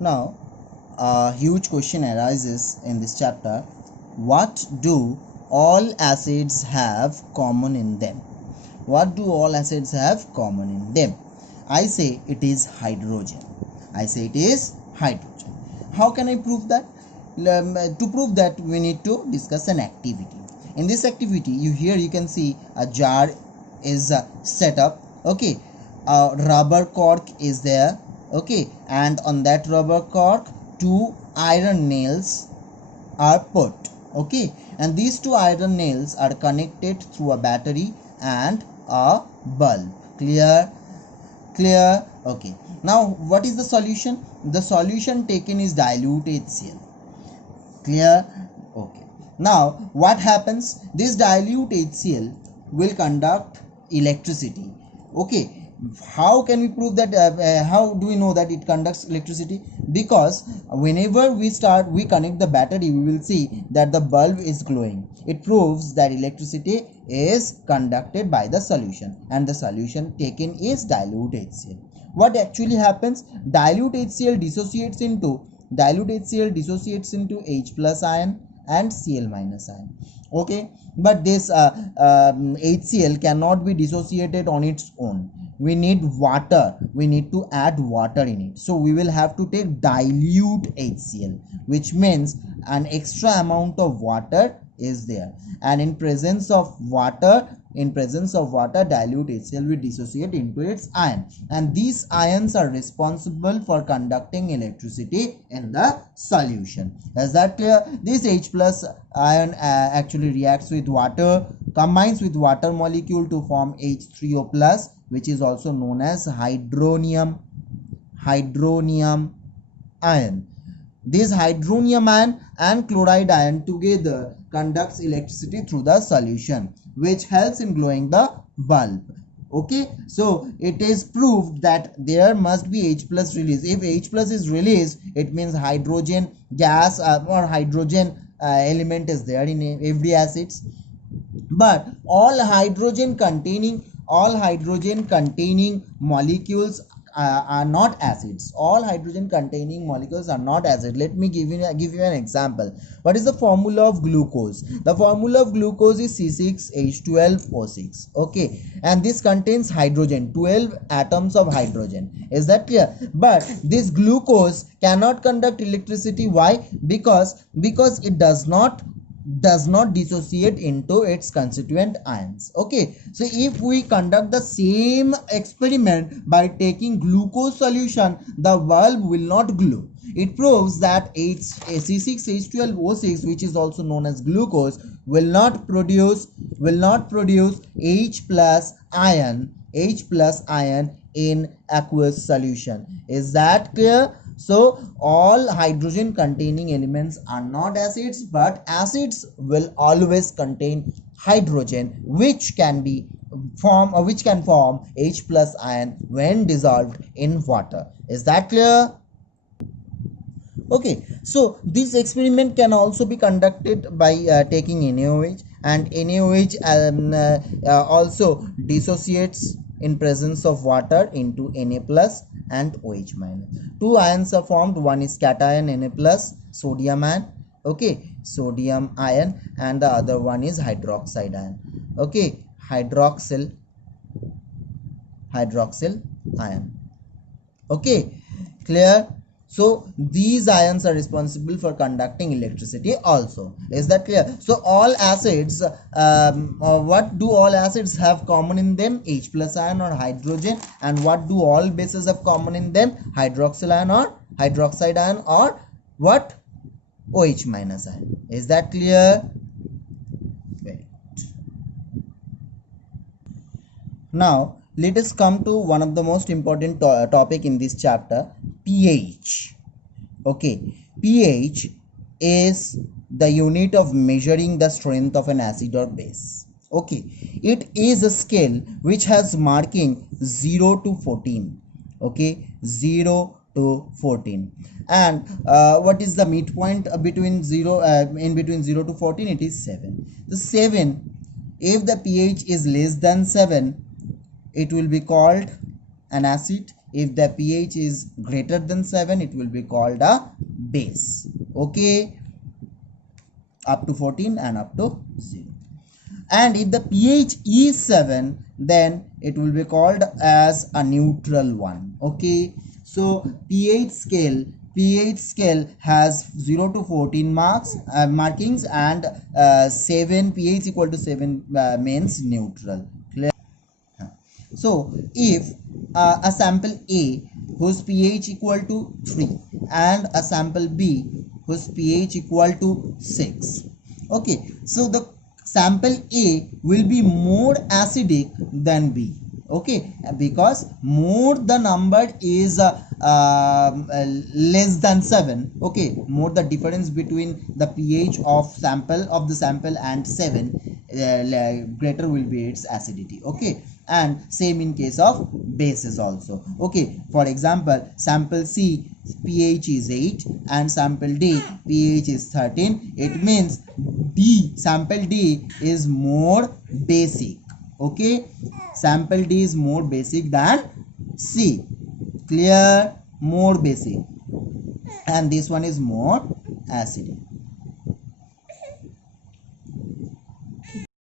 Now, a huge question arises in this chapter. What do all acids have common in them? What do all acids have common in them? I say it is hydrogen. I say it is hydrogen. How can I prove that? To prove that, we need to discuss an activity. In this activity, you can see a jar is set up. Okay, a rubber cork is there. Okay, and on that rubber cork, two iron nails are put. Okay, and these two iron nails are connected through a battery and a bulb. Clear? Okay, now what is the solution? The solution taken is dilute HCl. Clear? Okay, now what happens? This dilute HCl will conduct electricity. Okay, how can we prove that? How do we know that it conducts electricity? Because whenever we connect the battery, we will see that the bulb is glowing. It proves that electricity is conducted by the solution, and the solution taken is dilute HCl. What actually happens? Dilute HCl dissociates into H plus ion and Cl minus ion. Okay, but this HCl cannot be dissociated on its own. We need water. We need to add water in it. So we will have to take dilute HCl, which means an extra amount of water is there, and in presence of water, dilute HCl will dissociate into its ion, and these ions are responsible for conducting electricity in the solution. Is that clear? This H plus ion actually reacts with water, combines with water molecule to form H3O plus, which is also known as hydronium ion. This hydronium ion and chloride ion together conducts electricity through the solution, which helps in glowing the bulb. Okay, so it is proved that there must be H plus release. If H plus is released, it means hydrogen gas or hydrogen element is there in every acids. But all hydrogen containing molecules are not acids. All hydrogen containing molecules are not acid. Let me give you an example. What is the formula of glucose? The formula of glucose is C6H12O6. Okay, and this contains hydrogen, 12 atoms of hydrogen. Is that clear? But this glucose cannot conduct electricity. Why? Because it does not dissociate into its constituent ions. Okay, so if we conduct the same experiment by taking glucose solution, the bulb will not glow. It proves that C6H12O6, which is also known as glucose, will not produce H plus ion in aqueous solution. Is that clear? So all hydrogen containing elements are not acids, but acids will always contain hydrogen, which can form H plus ion when dissolved in water. Is that clear? Okay, so this experiment can also be conducted by taking NaOH, and NaOH also dissociates in presence of water into Na plus and OH minus. Two ions are formed. One is cation Na plus, sodium ion. Okay, sodium ion, and the other one is hydroxide ion. Okay, hydroxyl ion. Okay, clear? So these ions are responsible for conducting electricity also. Is that clear? So all acids, what do all acids have common in them? H plus ion or hydrogen. And what do all bases have common in them? Hydroxyl ion or hydroxide ion, or what? OH minus ion. Is that clear? Very good. Now let us come to one of the most important topic in this chapter, pH. Okay, pH is the unit of measuring the strength of an acid or base. Okay, it is a scale which has marking 0 to 14. Okay, 0 to 14. And what is the midpoint between 0 to 14? It is 7. The 7, if the pH is less than 7, it will be called an acid. If the pH is greater than 7, it will be called a base. Okay, up to 14 and up to 0. And if the pH is 7, then it will be called as a neutral one. Okay, so pH scale has 0 to 14 markings, and 7 pH equal to 7 means neutral. Clear? So if a sample A whose pH equal to 3 and a sample B whose pH equal to 6, okay, so the sample A will be more acidic than B. Okay, because more the number is less than 7. Okay, more the difference between the pH of the sample and 7, greater will be its acidity. Okay, and same in case of bases also. Okay, for example, sample C pH is 8 and sample D pH is 13. It means sample D is more basic. Okay, sample D is more basic than C. Clear? More basic, and this one is more acidic.